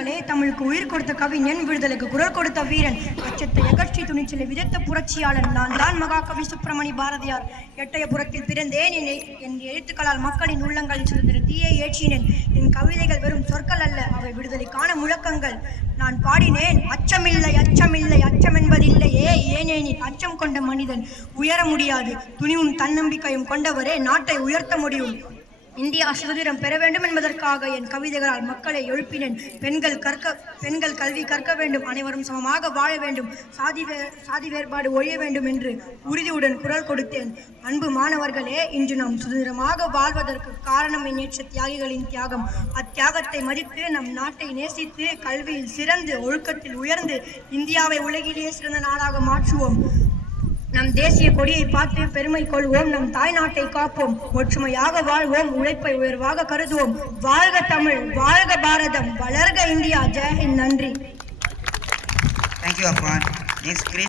சொந்தங்களே, தமிழுக்கு உயிர் கொடுத்த கவிஞன், விடுதலைக்கு குரல் கொடுத்த வீரன், அச்சத்தை அகற்றி துணிச்சலை விதைத்த புரட்சியாளன் நான் தான் மகாகவி சுப்பிரமணி பாரதியார். எட்டயபுரத்தில் பிறந்தேன். என் எழுத்துக்களால் மக்களின் உள்ளங்களில் சுதந்திர தீயை ஏற்றினேன். என் கவிதைகள் வெறும் சொற்கள் அல்ல, அவை விடுதலைக்கான முழக்கங்கள். நான் பாடினேன், அச்சமில்லை அச்சமில்லை அச்சம் என்பதில்லையே, ஏனெனில் அச்சம் கொண்ட மனிதன் உயர முடியாது. துணிவும் தன்னம்பிக்கையும் கொண்டவரே நாட்டை உயர்த்த முடியும். இந்தியா சுதந்திரம் பெற வேண்டும் என்பதற்காக என் கவிதைகளால் மக்களை எழுப்பினேன். பெண்கள் கல்வி கற்க வேண்டும், அனைவரும் சமமாக வாழ வேண்டும், சாதி வேறுபாடு ஒழிய வேண்டும் என்று உறுதியுடன் குரல் கொடுத்தேன். அன்பு மாணவர்களே, இன்று நாம் சுதந்திரமாக வாழ்வதற்கு காரணம் எண்ணற்ற தியாகிகளின் தியாகம். அத்தியாகத்தை மதித்து நம் நாட்டை நேசித்து கல்வியில் சிறந்து ஒழுக்கத்தில் உயர்ந்து இந்தியாவை உலகிலேயே சிறந்த நாடாக மாற்றுவோம். நம் தேசிய கொடியை பார்த்து பெருமை கொள்வோம். நம் தாய் நாட்டை காப்போம். ஒற்றுமையாக வாழ்வோம். உழைப்பை உயர்வாக கருதுவோம். வாழ்க தமிழ், வாழ்க பாரதம், வளர்க இந்தியா. ஜெய் ஹிந்த். நன்றி. Thank you, Afan. Next, Chris.